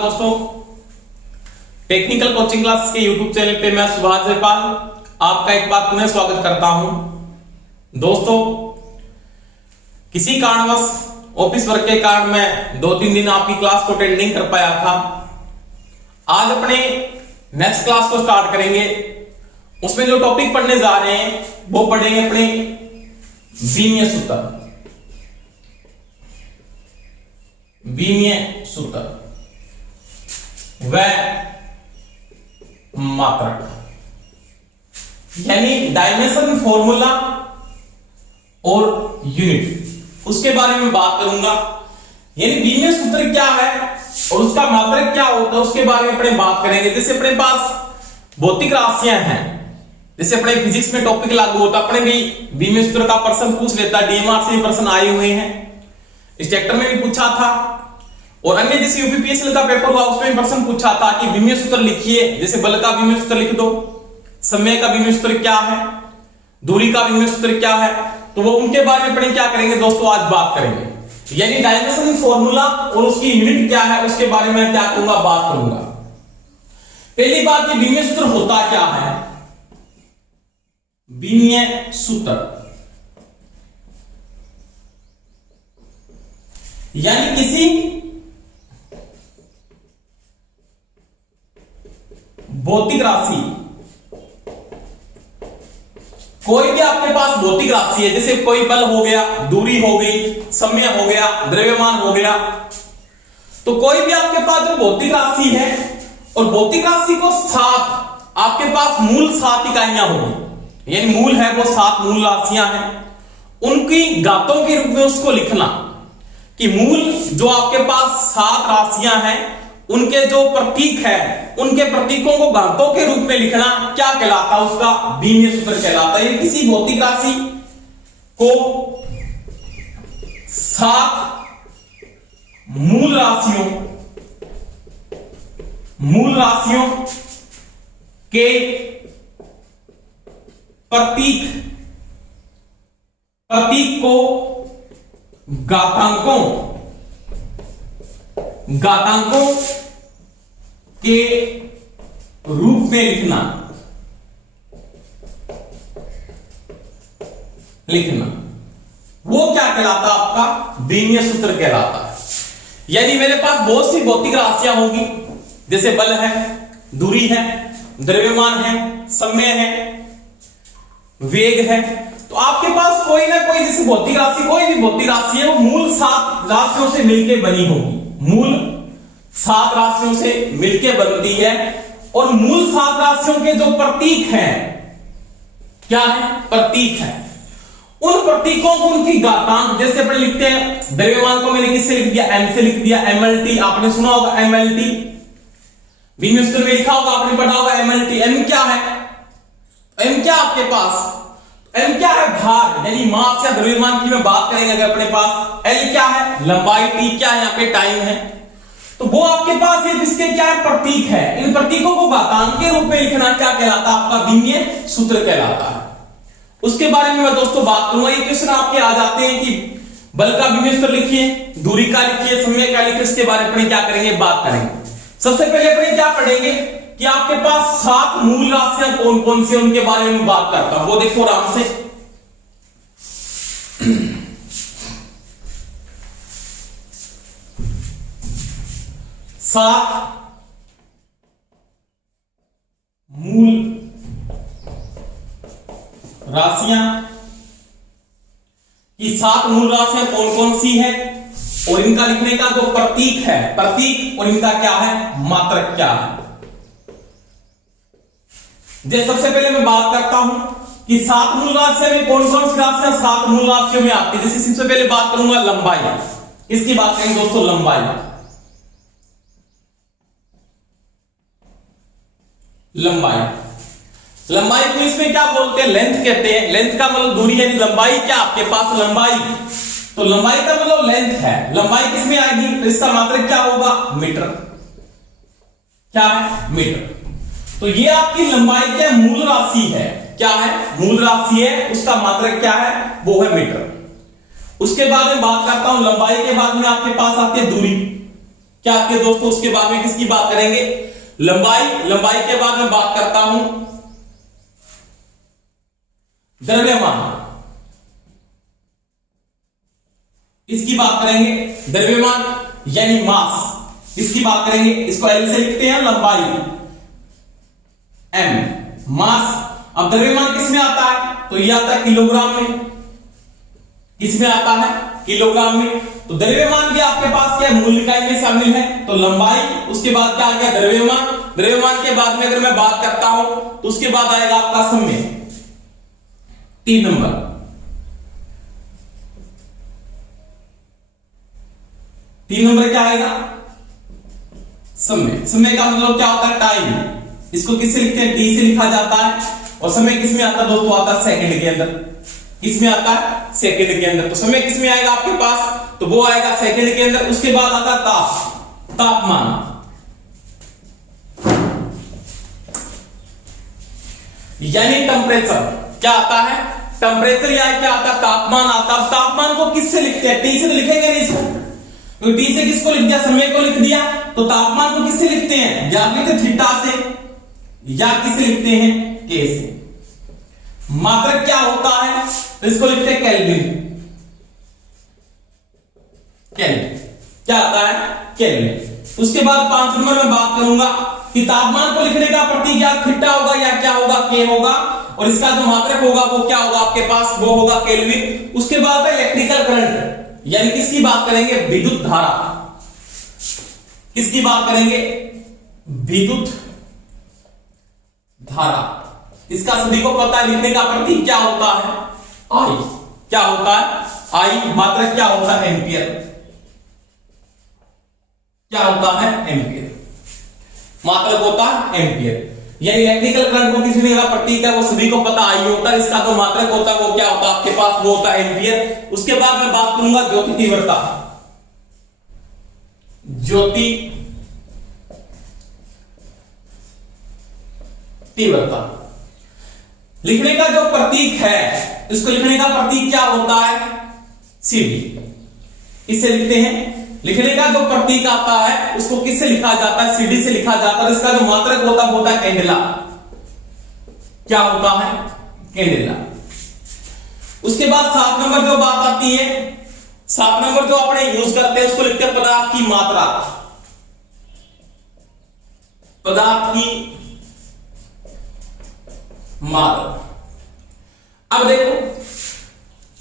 दोस्तों, technical coaching class के YouTube channel पे मैं सुभाष जयपाल आपका एक बार पुनः स्वागत करता हूं। दोस्तों, किसी कारणवश ऑफिस वर्क के कारण मैं 2-3 दिन आपकी क्लास को अटेंड नहीं कर पाया था। आज अपने नेक्स्ट क्लास को स्टार्ट करेंगे। उसमें जो टॉपिक पढ़ने जा रहे हैं वो पढ़ेंगे अपने विमीय सूत्र। विमीय सूत्र व मात्रक यानी डायमेंशन, फॉर्मूला और यूनिट, उसके बारे में बात करूंगा। यानी विमीय सूत्र क्या है और उसका मात्रक क्या होता है उसके बारे में अपने बात करेंगे। जैसे अपने पास भौतिक राशियां हैं, जैसे अपने फिजिक्स में टॉपिक लागू होता है, अपने भी विमीय सूत्र का प्रश्न पूछ लेता है। डीएमआर से प्रश्न आए हुए हैं, इस चैप्टर में भी पूछा था और अन्य जैसे यूपीपीएससी का पेपर हुआ उसमें प्रश्न पूछा था कि विमीय सूत्र लिखिए। जैसे बल का विमीय सूत्र लिख दो, समय का विमीय सूत्र क्या है, दूरी का विमीय सूत्र क्या है, तो वो उनके बारे में अपने क्या करेंगे दोस्तों, आज बात करेंगे। यानी डायमेंशन, फॉर्मूला और उसकी यूनिट क्या है उसके बारे में क्या करूंगा, बात करूंगा। पहली बात, ये विमीय सूत्र होता क्या है। विमीय सूत्र यानी किसी भौतिक राशि, कोई भी आपके पास भौतिक राशि है, जैसे कोई बल हो गया, दूरी हो गई, समय हो गया, द्रव्यमान हो गया, तो कोई भी आपके पास जो भौतिक राशि है और भौतिक राशि को 7 आपके पास मूल 7 इकाइयां होगी, यानी मूल है वो 7 मूल राशियां हैं, उनकी घातों के रूप में उसको लिखना कि मूल जो आपके पास 7 राशियां हैं उनके जो प्रतीक है उनके प्रतीकों को घातों के रूप में लिखना क्या कहलाता है, उसका विमीय सूत्र कहलाता है। किसी भौतिक राशि को 7 मूल राशियों के प्रतीक को घातांकों के रूप में लिखना वो क्या कहलाता है, आपका विमीय सूत्र कहलाता है। यानी मेरे पास बहुत सी भौतिक राशियां होगी, जैसे बल है, दूरी है, द्रव्यमान है, समय है, वेग है, तो आपके पास कोई ना कोई जैसे भौतिक राशि, कोई भी भौतिक राशि है वो मूल 7 राशियों से मिलकर बनी होगी, मूल 7 राशियों से मिलकर बनती है। और मूल 7 राशियों के जो प्रतीक हैं, क्या है, प्रतीक है, उन प्रतीकों को उनकी घातांक, जैसे अपन लिखते हैं द्रव्यमान को मैंने किससे लिख दिया, एम से लिख दिया, एमएलटी, आपने सुना होगा एमएलटी, विमीय सूत्र में लिखा होगा, आपने पढ़ा होगा एमएलटी। एम क्या है, एम क्या आपके पास, एम क्या है, भार यानी मास या द्रव्यमान की मैं बात करेंगे अगर अपने पास। एल क्या है, लंबाई, टी क्या है, यहाँ पे टाइम है, तो वो आपके पास ये इसके क्या है, प्रतीक है। इन प्रतीकों को घातांक के रूप में लिखना क्या कहलाता है, आपका विमीय सूत्र कहलाता है। उसके बारे में मैं दोस्तों बात करूंगा। ये क्वेश्चन आपके आ जाते हैं कि बल का विमीय सूत्र लिखिए, दूरी का लिखिए, समय का लिखिए, इसके बारे में क्या करेंगे, बात करेंगे। सबसे पहले अपने क्या पढ़ेंगे कि आपके पास 7 मूल राशियां कौन कौन सी, उनके बारे में बात करता हूं। वो देखो आराम से, सात मूल राशियां की 7 मूल राशियां कौन कौन सी है और इनका लिखने का जो प्रतीक है, प्रतीक और इनका क्या है, मात्रक क्या है। जैसे सबसे पहले मैं बात करता हूं कि 7 मूल राशियों में कौन कौन सी राशियां 7 मूल राशियों में आती है। जैसे सबसे पहले बात करूंगा लंबाई, इसकी बात करेंगे दोस्तों, लंबाई को इसमें क्या बोलते हैं, लेंथ कहते हैं। लेंथ का मतलब दूरी, यानी लंबाई क्या आपके पास, लंबाई, तो लंबाई का मतलब लेंथ है। लंबाई किसमें आएगी, तो इसका मात्रक क्या होगा, मीटर, क्या है, मीटर। तो ये आपकी लंबाई क्या मूल राशि है, क्या है, मूल राशि है, उसका मात्रक क्या है, वो है मीटर। उसके बाद में बात करता हूं लंबाई के बाद में आपके पास आती है दूरी। क्या आपके दोस्तों उसके बाद में किसकी बात करेंगे? लंबाई। लंबाई के बाद में बात करता हूं द्रव्यमान, इसकी बात करेंगे। द्रव्यमान यानी मास, इसकी बात करेंगे। इसको एल से लिखते हैं, लंबाई एम, मास। अब द्रव्यमान किस में आता है? तो ये आता है किलोग्राम में। किस में आता है? किलोग्राम में। तो द्रव्यमान भी आपके पास क्या मूल इकाई में शामिल है, तो लंबाई, उसके बाद क्या आ गया? द्रव्यमान। द्रव्यमान के बाद में अगर मैं बात करता हूं तो उसके बाद आएगा आपका समय, 3 नंबर। तीन नंबर क्या आएगा? समय। समय का मतलब क्या होता है? टाइम। इसको किससे लिखते हैं? टी से लिखा जाता है। और समय किस में आता है दोस्तों? आता है सेकंड के अंदर। किस में आता है? सेकंड के अंदर। तो समय किस में आएगा आपके पास? तो वो आएगा सेकंड के अंदर। उसके बाद आता है ताप, तापमान। यानी टेम्परेचर। क्या आता है? टेम्परेचर या क्या आता है? तापमान आता है। तापमान को किससे लिखते हैं? टी से तो लिखेंगे नहीं इसको, तो टी से किसको लिख दिया? समय को लिख दिया। तो तापमान को किससे लिखते हैं? या लिखते थीटा से, या किससे लिखते हैं? के से। मात्रक क्या होता है? तो इसको लिखते हैं केल्विन। केल्विन क्या आता है? केल्विन। उसके बाद 5 नंबर में बात करूंगा कि तापमान को लिखने का प्रतीक या थीटा होगा या क्या होगा? के होगा। और इसका जो मात्रक होगा वो क्या होगा आपके पास? वो होगा केल्विन। उसके बाद है इलेक्ट्रिकल करंट, यानी किसकी बात करेंगे? विद्युत धारा। किसकी बात करेंगे? विद्युत धारा। इसका सभी को पता है, लिखने का प्रतीक क्या होता है? आई। क्या होता है? आई। मात्रक क्या होता है? एम्पियर। क्या होता है? एम्पियर। मात्रक होता है एम्पियर। यानी इलेक्ट्रिकल करंट को किसने का प्रतीक है वो सभी को पता आई होता है। इसका जो मात्रक होता है वो क्या होता है आपके पास? वो होता है एम्पियर। उसके बाद मैं बात करूंगा ज्योति तीव्रता। ज्योति तीव्रता लिखने का जो प्रतीक है, इसको लिखने का प्रतीक क्या होता है? सीडी। इसे लिखते हैं। लिखने का जो प्रतीक आता है उसको किससे लिखा जाता है? सीडी से लिखा जाता है। इसका जो मात्रक होता है कैंडेला। क्या होता है? कैंडेला। उसके बाद 7 नंबर जो बात आती है, 7 नंबर जो अपने यूज करते हैं उसको लिखते हैं पदार्थ की मात्रा। पदार्थ की मात्रा। अब देखो,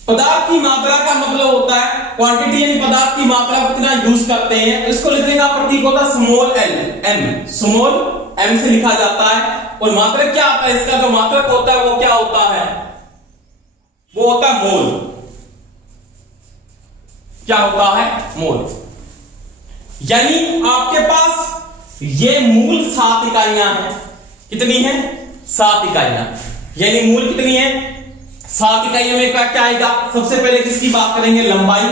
पदार्थ की मात्रा का मतलब होता है क्वांटिटी, यानी पदार्थ की मात्रा कितना यूज करते हैं। इसको लिखने का प्रतीक होता है small L, M. Small M से लिखा जाता है। और मात्रक क्या आता है? इसका जो मात्रक होता है वो क्या होता है? वो होता है मोल। क्या होता है? मोल। यानी आपके पास ये मूल 7 इकाइयां हैं। कितनी है? 7 इकाइयां। यानी मूल कितनी है? 7 इकाइयों में क्या आएगा? सबसे पहले किसकी बात करेंगे? लंबाई।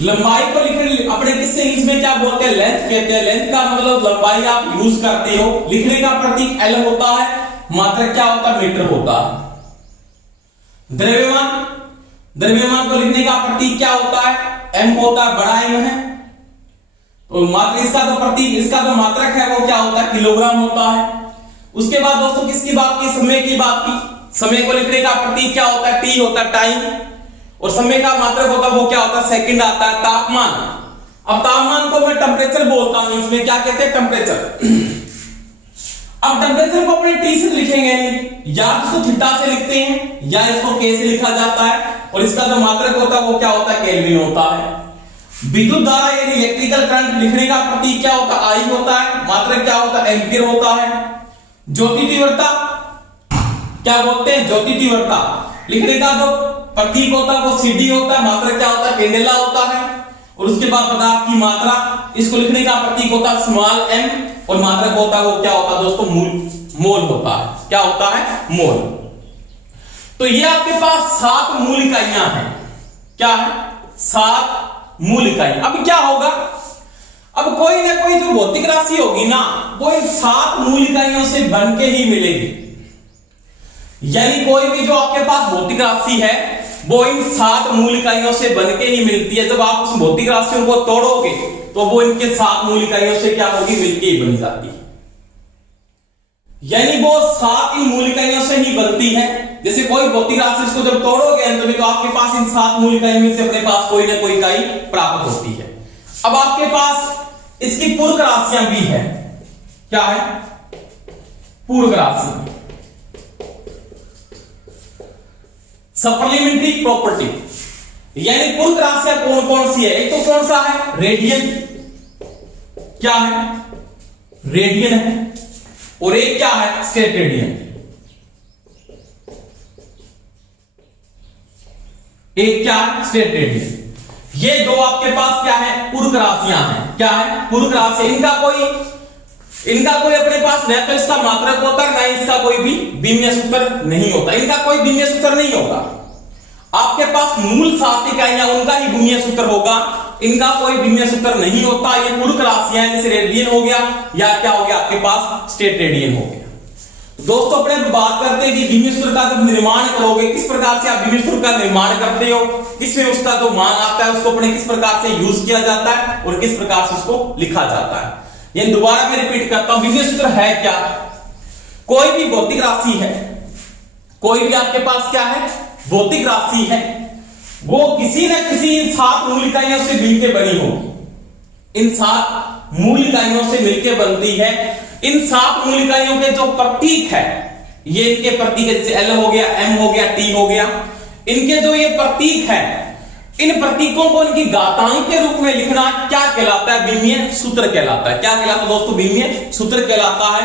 लंबाई को लिखने अपने किससे इंग्लिश में क्या बोलते हैं? लेंथ कहते हैं। लेंथ का मतलब लंबाई आप यूज करते हो। लिखने का प्रतीक एल होता है। मात्रक क्या होता है? मीटर होता है। द्रव्यमान। द्रव्यमान को लिखने का प्रतीक क्या होता है? एम होता है, बड़ा एम है। तो मात्र इसका जो प्रतीक, इसका जो मात्रक है वो क्या होता है? किलोग्राम होता है। उसके बाद दोस्तों किसकी बात की? समय की बात की। समय को लिखने का प्रतीक क्या होता है? टी होता है, टाइम। और समय का मात्रक होता है वो क्या होता है? सेकंड आता है। तापमान। अब तापमान को मैं टेम्परेचर बोलता हूं, इसमें क्या कहते हैं? टेम्परेचर। अब टेम्परेचर को अपने टी से लिखेंगे नहीं, या इसको थीटा से लिखते हैं या इसको के से लिखा जाता है। और इसका जो मात्रक होता है वो क्या होता है? केल्विन होता है। विद्युत धारा यानी इलेक्ट्रिकल करंट, लिखने का प्रतीक क्या होता है? आई होता है। मात्रक क्या होता है? एम्पियर होता है। ज्योति तीव्रता क्या बोलते हैं? ज्योति तीव्रता। लिखने का जो प्रतीक होता है वो सीडी होता है। मात्रक क्या होता है? कैंडेला होता है। और उसके बाद पदार्थ की मात्रा, इसको लिखने का प्रतीक होता है स्मॉल एम। और मात्रक होता है वो क्या होता है दोस्तों? मोल होता है। क्या होता है? मोल। तो ये आपके पास 7 मूल इकाइयां हैं। क्या है? 7 मूल इकाई। अब क्या होगा? अब कोई ना कोई जो भौतिक राशि होगी ना, वो इन 7 मूल इकाइयों से बन के ही मिलेगी। यानी कोई भी जो आपके पास भौतिक राशि है वो इन 7 मूल इकाइयों से बनके ही मिलती है। जब आप उस भौतिक राशियों को तोड़ोगे तो वो इनके 7 मूल इकाइयों से क्या होगी, मिलके ही बन जाती है। यानी वो 7 इन मूल इकाइयों से ही बनती है। जैसे कोई भौतिक राशि इसको जब तोड़ोगे अंत में तो आपके पास इन 7 मूल इकाइयों में से अपने पास कोई ना कोई इकाई प्राप्त होती है। अब आपके पास इसकी पूरक राशियां भी है। क्या है? पूरक राशि, सप्लीमेंट्री प्रॉपर्टी। यानी पूरक राशियां कौन कौन सी है? एक तो कौन सा है? रेडियन। क्या है? रेडियन है। और एक क्या है? State radian. एक क्या है? State radian. ये दो आपके पास क्या है? पूरक राशियां हैं। क्या है? पूरक राशि। इनका कोई अपने पास न तो इसका मात्रक होता है, ना इसका कोई भी विमीय सूत्र नहीं होता। इनका कोई विमीय सूत्र नहीं होगा। आपके पास मूल 7 इकाइयां, उनका ही विमीय सूत्र होगा। इनका कोई विमीय सूत्र नहीं होता। ये पूरक राशियां हैं, जैसे रेडियन हो गया या क्या हो गया आपके पास, स्टेट रेडियन हो गया। दोस्तों अपने बात करते हैं कि विमीय सूत्र का जब निर्माण करोगे, किस प्रकार से आप विमीय सूत्र का निर्माण करते हो, किसमें उसका जो मान आता है उसको अपने किस प्रकार से यूज किया जाता है और किस प्रकार से उसको लिखा जाता है। ये दोबारा मैं रिपीट करता हूं, विमीय सूत्र है क्या? कोई भी भौतिक राशि है, कोई भी आपके पास क्या है? भौतिक राशि है, वो किसी न किसी इन 7 मूल इकाइयों से मिलकर बनी होगी। इन 7 मूल इकाइयों से मिलकर बनती है। इन 7 मूल इकाइयों के जो प्रतीक है, ये इनके प्रतीक है, जैसे L हो गया, M हो गया, T हो गया, इनके जो ये प्रतीक है, इन प्रतीकों को इनकी घातांक के रूप में लिखना क्या कहलाता है? विमीय सूत्र कहलाता है। क्या कहलाता है दोस्तों? विमीय सूत्र कहलाता है।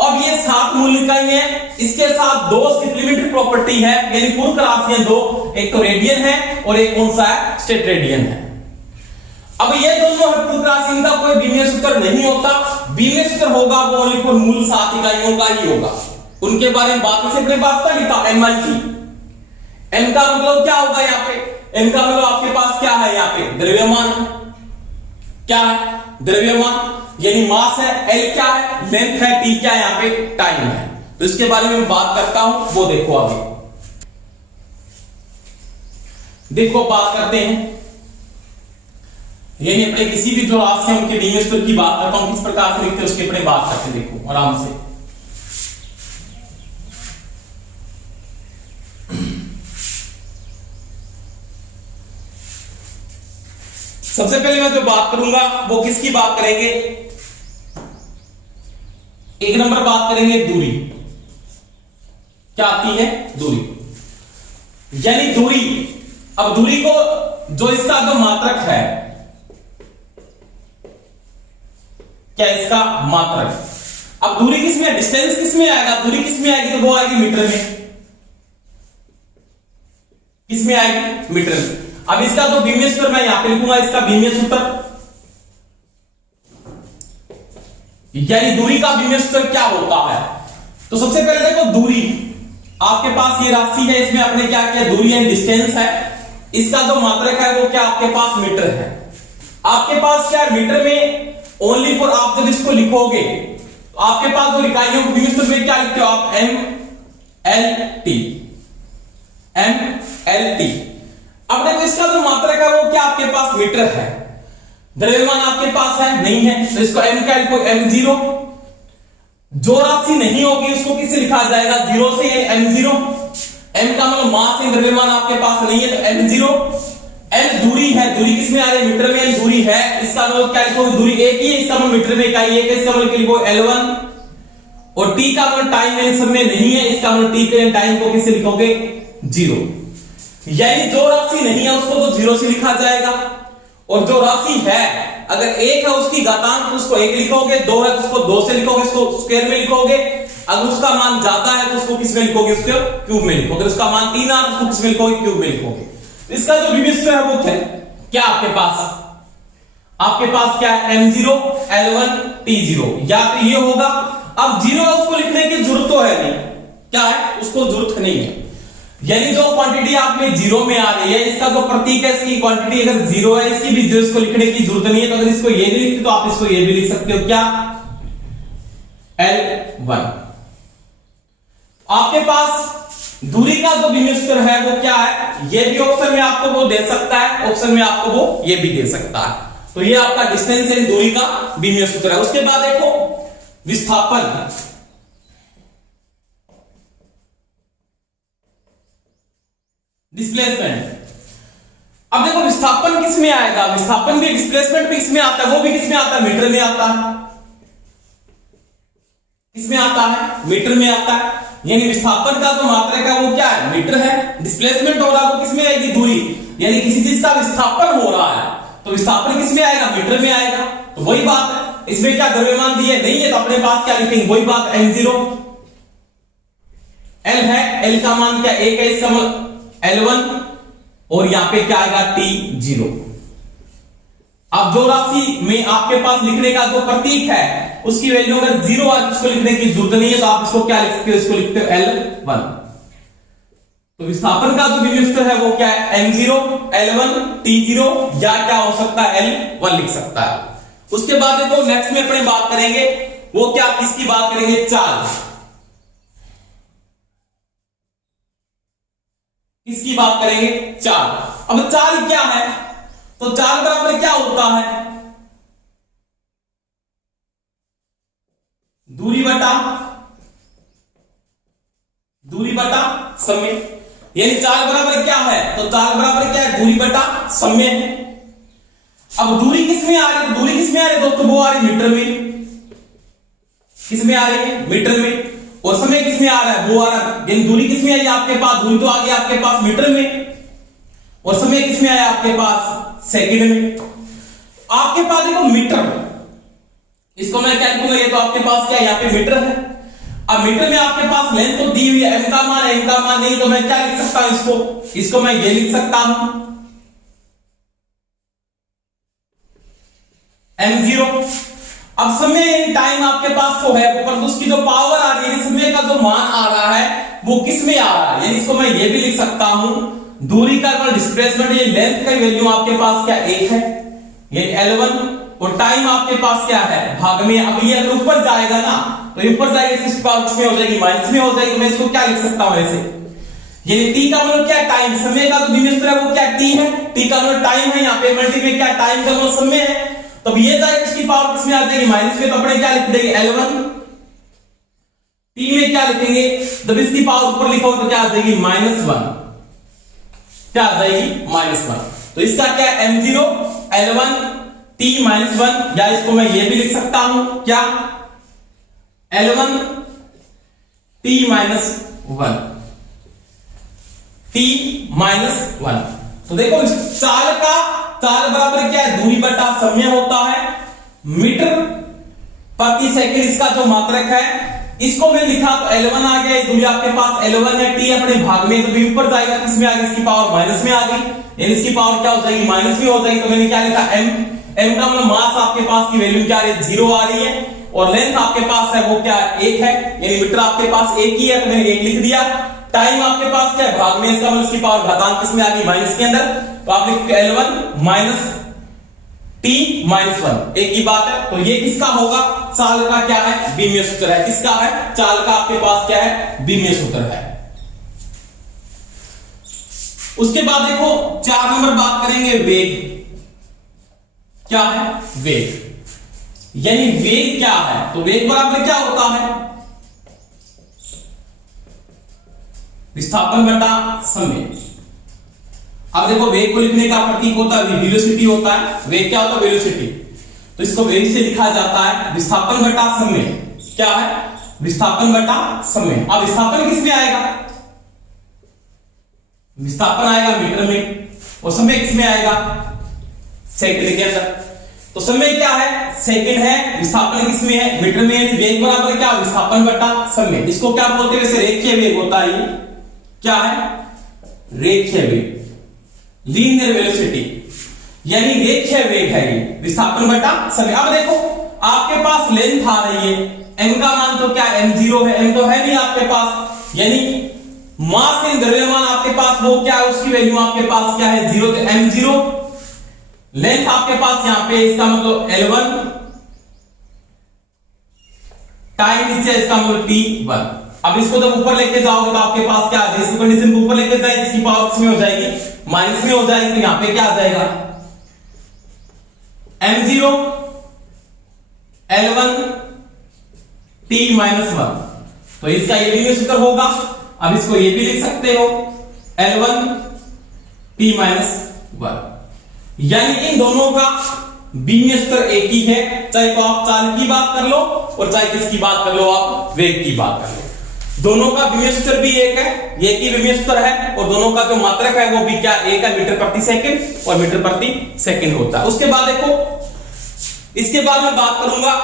अब ये 7 मूल इकाइयां हैं, इसके साथ 2 सप्लीमेंट्री प्रॉपर्टी है, यानी पूरक राशियां 2, एक तो रेडियन है और एक कौन सा है? स्टेट रेडियन है। अब ये दोनों पूरक राशि, इनका कोई विमीय सूत्र नहीं होता। विमीय सूत्र होगा वो ओनली फॉर मूल 7 इकाइयों का ही होगा। उनके बारे में बात से अपने बात का लिखा MLT। M का मतलब क्या होगा यहाँ पे? M का मतलब आपके पास क्या है यहाँ पे? द्रव्यमान। क्या है? द्रव्यमान, यानी मास है। L क्या है? लेंथ है। T क्या है? यहाँ पे टाइम है। तो इसके बारे में बात करता हूं, वो देखो आगे। देखो बात करते हैं, यानी अपने किसी भी जो राशि है उनके विमीय सूत्र की बात करता हूं, किस प्रकार से लिखते हैं उसके अपने बात करते हैं। देखो आराम से। सबसे पहले मैं जो बात करूंगा वो किसकी बात करेंगे? एक नंबर बात करेंगे दूरी। क्या आती है? दूरी। यानी दूरी, अब दूरी को जो इसका जो मात्रक है, क्या इसका मात्रक, अब दूरी किसमें, डिस्टेंस किसमें आएगा? दूरी किसमें आएगी? तो वो आएगी मीटर में। किसमें आएगी? मीटर में। अब इसका जो विमीय सूत्र मैं यहां पे लिखूंगा, इसका विमीय सूत्र, यानी दूरी का विमीय सूत्र क्या होता है? तो सबसे पहले देखो दूरी, आपके पास ये राशि है, इसमें अपने क्या किया? दूरी है, डिस्टेंस है। इसका जो मात्रक है वो क्या आपके पास? मीटर है। आपके पास क्या है? मीटर में ओनली फॉर, आप जब इसको लिखोगे तो आपके पास जो इकाइयों को विमीय सूत्र में क्या लिखते हो आप? MLT। MLT। अब देखो इसका जो मात्रक है वो क्या आपके पास? मीटर है। द्रव्यमान आपके पास है? नहीं है, तो इसको M क्या लिखो? M0। जो राशि नहीं होगी उसको किससे लिखा जाएगा? 0 से, M0। M का मतलब मास है, द्रव्यमान आपके पास नहीं है, तो M0। M दूरी है, दूरी किसमें आ रही है? मीटर में। M दूरी है, इसका मतलब क्या लिखोगे? दूरी एक ही है, इसका मतलब मीटर में इकाई एक है, इसका मतलब लिखो L1। और T का मतलब टाइम है, सब में नहीं है, इसका मतलब T के टाइम को किससे लिखोगे? 0। यानी जो राशि नहीं है उसको तो 0 से लिखा जाएगा, और जो राशि है अगर 1 है उसकी घातांक उसको 1 लिखोगे, 2 है तो उसको 2 से लिखोगे, इसको स्क्वायर में लिखोगे। अगर उसका मान ज्यादा है तो उसको किस में लिखोगे? उसके क्यूब में लिखोगे। उसका मान 3 है तो उसको किस में लिखोगे? क्यूब में लिखोगे। इसका जो विमीय सूत्र है वो क्या आपके पास? आपके पास क्या है? M0 L1 T0, या तो ये होगा। अब 0 उसको लिखने की जरूरत तो है नहीं, क्या है? उसको जरूरत नहीं है। यानी जो क्वांटिटी आप में 0 में आ रही है, इसका जो प्रतीक है, इसकी क्वांटिटी अगर 0 है, इसकी भी जो इसको लिखने की जरूरत नहीं है। तो अगर इसको ये नहीं लिखते तो आप इसको ये भी लिख सकते हो, क्या? L1। आपके पास दूरी का जो बीमीय सूत्र है वो क्या है, ये भी ऑप्शन में आपको वो दे सकता है, ऑप्शन में आपको वो ये भी दे सकता है। तो ये आपका डिस्टेंस एंड दूरी का बीमीय सूत्र है। उसके बाद देखो विस्थापन, डिस्प्लेसमेंट। अब देखो विस्थापन किस में आएगा, विस्थापन भी डिस्प्लेसमेंट भी किसमें आता है, वो भी किसमें आता है, मीटर में आता है। किसमें आता है, मीटर में आता है। यानी विस्थापन का जो मात्रक है वो क्या है, मीटर है। डिस्प्लेसमेंट हो रहा है वो किसमें आएगी, दूरी। यानी किसी चीज का विस्थापन हो रहा है तो विस्थापन किसमें आएगा, मीटर में आएगा। तो वही बात है, इसमें क्या द्रव्यमान दिए नहीं है तो अपने पास क्या लिखेंगे, वही बात m0 l है, l का मान क्या 1 है, इसका मतलब l1 और यहां पे क्या आएगा t0। अब जो राशि में आपके पास लिखने का जो प्रतीक है उसकी वैल्यू अगर 0 है उसको लिखने की जरूरत नहीं है, तो आप इसको क्या लिखते हो, इसको लिखते हो l1। तो विस्थापन का जो बीमीय सूत्र है वो क्या है, m0 l1 t0 या क्या हो सकता है, l1 लिख सकता है। उसके बाद देखो नेक्स्ट में अपने बात करेंगे वो क्या, किसकी बात करेंगे, चाल। किसकी बात करेंगे, चाल। अब चाल क्या है, तो चाल बराबर क्या होता है, दूरी बटा समय। यानी चाल बराबर क्या है, तो चाल बराबर क्या है, दूरी बटा समय है। अब दूरी किसमें आ रही है, दूरी किसमें आ रही है दोस्तों, वो आ रही है मीटर में। किसमें आ रही है, मीटर में। और समय किसमें आ रहा है, वो आ रहा है। यानी दूरी किसमें आई आपके पास, दूरी तो आ गई आपके पास मीटर में, और समय किसमें आया आपके पास, सेकंड में। आपके पास देखो मीटर, इसको मैं क्या लिखूंगा, ये तो आपके पास क्या है, यहां पे मीटर है। अब मीटर में आपके पास लेंथ तो दी हुई है, m का मान है, m का मान नहीं तो मैं क्या लिख सकता हूं, इसको मैं ये लिख सकता हूं m0। अब समय टाइम आपके पास तो है, पर उसकी जो पावर आ रही है, समय का जो मान आ रहा है वो किस में आ रहा है, यानी इसको मैं ये भी लिख सकता हूं दूरी का डिस्प्लेसमेंट, ये लेंथ का वैल्यू आपके पास क्या 1 है, ये l1, और टाइम आपके पास क्या है, भाग में। अब ये अगर ऊपर जाएगा ना तो ऊपर जाएगा, इसकी पावर किसमें हो जाएगी, माइनस में हो जाएगी। तो मैं इसको क्या लिख सकता हूं ऐसे, यानी t का मतलब क्या है, टाइम। समय का जो बीमीय सूत्र है वो क्या t है, t का मतलब टाइम है, यहाँ पे मल्टी में क्या टाइम का मतलब समय है। तो अब ये जाएगा, इसकी पावर किसमें आ जाएगी, माइनस में। तो अपने क्या लिख देंगे l1, t में क्या लिखेंगे, जब इसकी पावर ऊपर लिखो तो क्या आ जाएगी, -1, क्या आ जाएगी, -1। तो इसका क्या है, m0 l1 t -1, या इसको मैं ये भी लिख सकता हूं क्या, l1 t -1 t -1। तो देखो चाल बराबर क्या है, दूरी बटा समय होता है, मीटर प्रति सेकंड इसका जो मात्रक है। इसको मैं लिखा तो l1 आ गया, दूरी आपके पास l1 है, t अपने भाग में तो भी ऊपर जाएगा, किसमें आ गई, इसकी पावर माइनस में आ गई, यानी इसकी पावर क्या हो जाएगी, माइनस में हो जाएगी। तो मैंने क्या लिखा, m का मतलब मास आपके पास की वैल्यू क्या आ रही है, 0 आ रही है, और लेंथ आपके पास है वो क्या है, 1 है, यानी मीटर आपके पास 1 ही है, तो मैंने 1 लिख दिया। टाइम आपके पास क्या है, भाग में, इसका मतलब इसकी पावर घातांक किसमें आ गई, माइनस के अंदर। तो आप लिखते l1 माइनस t -1, एक ही बात है। तो ये किसका होगा, चाल का क्या है, बीमीय सूत्र है। किसका है, चाल का आपके पास क्या है, बीमीय सूत्र है। उसके बाद देखो 4 नंबर बात करेंगे वेग। क्या है, वेग। यानी वेग क्या है, तो वेग बराबर क्या होता है, विस्थापन बटा समय। अब देखो वेग को लिखने का प्रतीक होता है वेलोसिटी होता है। वेग क्या होता है, वेलोसिटी। तो इसको वेग से लिखा जाता है विस्थापन बटा समय। क्या है, विस्थापन बटा समय। अब विस्थापन किसमें आएगा, विस्थापन आएगा मीटर में, और समय किसमें आएगा, सेकंड के अंदर। तो समय क्या है, सेकंड है, विस्थापन किसमें है, मीटर में। वेग बराबर क्या, विस्थापन बटा समय। इसको क्या बोलते हैं, वैसे रेखीय वेग होता है। क्या है, रेखीय वेग, लीनियर वेलोसिटी, यानी रेखीय वेग है ये, विस्थापन बटा समय। अब देखो आपके पास लेंथ आ रही है, m का मान तो क्या m0 है, m तो है नहीं आपके पास, यानी मास इन द्रव्यमान आपके पास वो क्या है, उसकी वैल्यू आपके पास क्या है, 0। तो m0, लेंथ आपके पास यहां पे, इसका मतलब l1, टाइम नीचे इसका मतलब t1। अब इसको जब ऊपर लेके जाओगे तो आपके पास क्या आ जाएगा, इसकी कंडीशन को ऊपर लेके जाए, इसकी पावर किसमें हो जाएगी, माइनस में हो जाएगी, तो यहां पे क्या आ जाएगा m0 L1 t माइनस 1, तो इसका ये भी सूत्र होगा। अब इसको ये भी लिख सकते हो L1 t माइनस 1, यानी इन दोनों का बीमीय सूत्र एक ही है, चाहे तो आप चाल की बात कर लो और चाहे किसकी बात कर लो, आप वेग की बात कर लो, दोनों का बीमीय सूत्र भी एक है, एक ही बीमीय सूत्र है, और दोनों का जो मात्रक है वो भी क्या एक है, मीटर प्रति सेकंड और मीटर प्रति सेकंड होता है। उसके बाद देखो, इसके बाद मैं बात करूंगा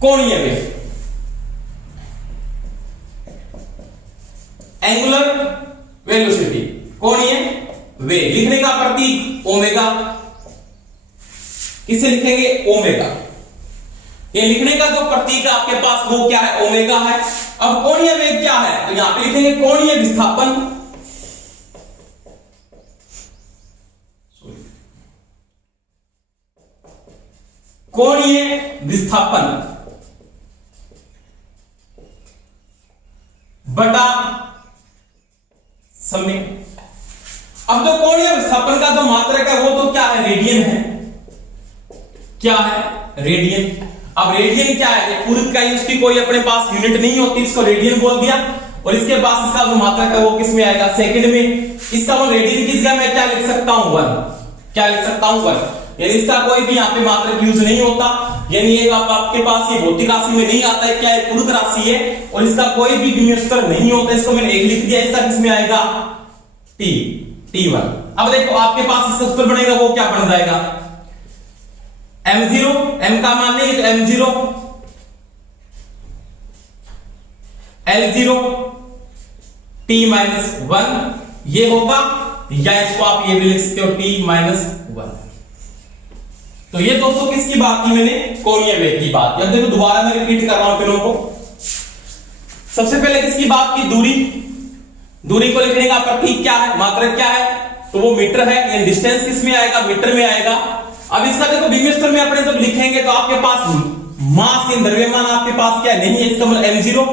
कोणीय वेग, एंगुलर वेलोसिटी, कोणीय वेग, लिखने का प्रतीक ओमेगा, किसे लिखेंगे, ओमेगा, ये लिखने का जो प्रतीक है आपके पास वो क्या है, ओमेगा है। अब कोणीय वेग क्या है, तो यहां पे लिखेंगे कोणीय विस्थापन, कोणीय विस्थापन बटा समय। अब जो कोणीय विस्थापन का जो मात्रक है वो तो क्या है, रेडियन है, क्या है, रेडियन। अब रेडियन क्या है, पूर्व का उसकी कोई अपने पास यूनिट नहीं होती, इसको रेडियन बोल दिया, और इसके बाद इसका जो मात्रक है वो किस में आएगा, सेकंड में। इसका वो रेडियन की जगह मैं क्या लिख सकता हूं, 1, क्या लिख सकता हूं, 1, यानी इसका कोई भी यहां पे मात्रक यूज नहीं होता, यानी ये आपके पास ये भौतिक राशि में नहीं आता है, क्या है, पूर्व राशि है, और इसका कोई भी बीमीय सूत्र नहीं होता, इसको मैंने एक लिख दिया, इसका किस में आएगा, T1। अब देखो आपके पास इसका सूत्र बनेगा वो क्या बन जाएगा, m0, m का मान नहीं तो m0 L0 t माइनस 1 ये होगा, या इसको आप ये भी लिख सकते हो t माइनस 1। तो ये दोस्तों किसकी बात की मैंने, कोणीय वेग की बात। अब देखो दोबारा मैं रिपीट कर रहा हूं तीनों को। सबसे पहले किसकी बात की, दूरी, दूरी को लिखने का प्रतीक क्या है, मात्रक क्या है, तो वो मीटर है, यानी डिस्टेंस किस में आएगा, मीटर में आएगा। अब इसका देखो बीमीय सूत्र में अपने जब लिखेंगे तो आपके पास मास या द्रव्यमान आपके पास क्या नहीं है, इसका मतलब m0,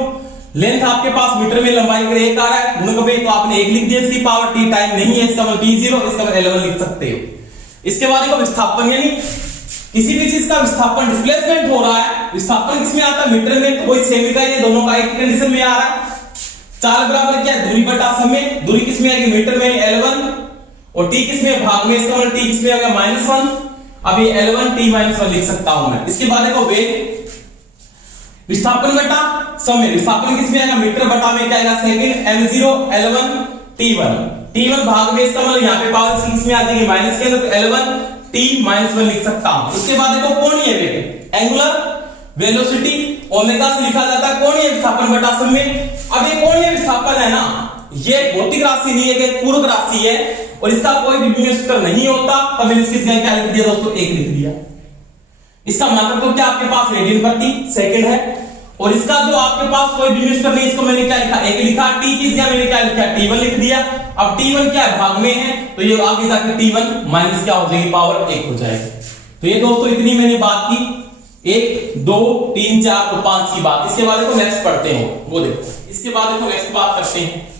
लेंथ आपके पास मीटर में लंबाई का 1 आ रहा है, गुणक में तो आपने 1 लिख दिया, इसकी पावर t टाइम नहीं है, इसका मतलब t0, इसका मतलब L1 लिख सकते हो। इसके बाद देखो विस्थापन, यानी किसी भी चीज का विस्थापन डिस्प्लेसमेंट हो रहा है, विस्थापन किसमें आता है, मीटर में, तो वही सेमी का ये दोनों का एक कंडीशन में आ रहा है। चाल बराबर क्या है, दूरी बटा समय, दूरी किसमें आएगी, मीटर में L1, और t किसमें, भाग में, इसका मतलब t किसमें आ गया, -1। अब ये L1 t माइनस 1 लिख सकता हूं मैं। इसके बाद देखो वेग, विस्थापन बटा समय, विस्थापन किसमें आएगा, मीटर बटा में क्या आएगा, second, m0 L1 t1, t1 भाग में, इसका मतलब यहां पे पावर किसमें आ जाएगी, माइनस के अंदर, तो L1 t माइनस 1 लिख सकता हूं। उसके बाद देखो कोणीय वेग, एंगुलर वेलोसिटी, ओमेगा से लिखा जाता है कोणीय विस्थापन बटा समय। अब ये कोणीय विस्थापन है ना, ये भौतिक राशि नहीं है, एक पूर्वक राशि है, और इसका कोई भी बीमीय सूत्र नहीं होता, तब मैंने इसकी जगह क्या लिख दिया दोस्तों, 1 लिख दिया। इसका मात्रक तो क्या आपके पास रेडियन प्रति सेकंड है, और इसका जो आपके पास कोई बीमीय सूत्र नहीं, इसको मैंने क्या लिखा, 1 लिखा, t की जगह मैंने क्या लिखा, t1 लिख दिया। अब t1 क्या है, भाग में है, तो ये आगे जाकर t1 माइनस क्या हो जाएगी, पावर 1 हो जाएगी। तो ये दोस्तों इतनी मैंने बात की, 1 2 3 4 और 5 की बात। इसके बाद देखो नेक्स्ट पढ़ते हैं, वो देखो, इसके बाद देखो नेक्स्ट बात करते हैं।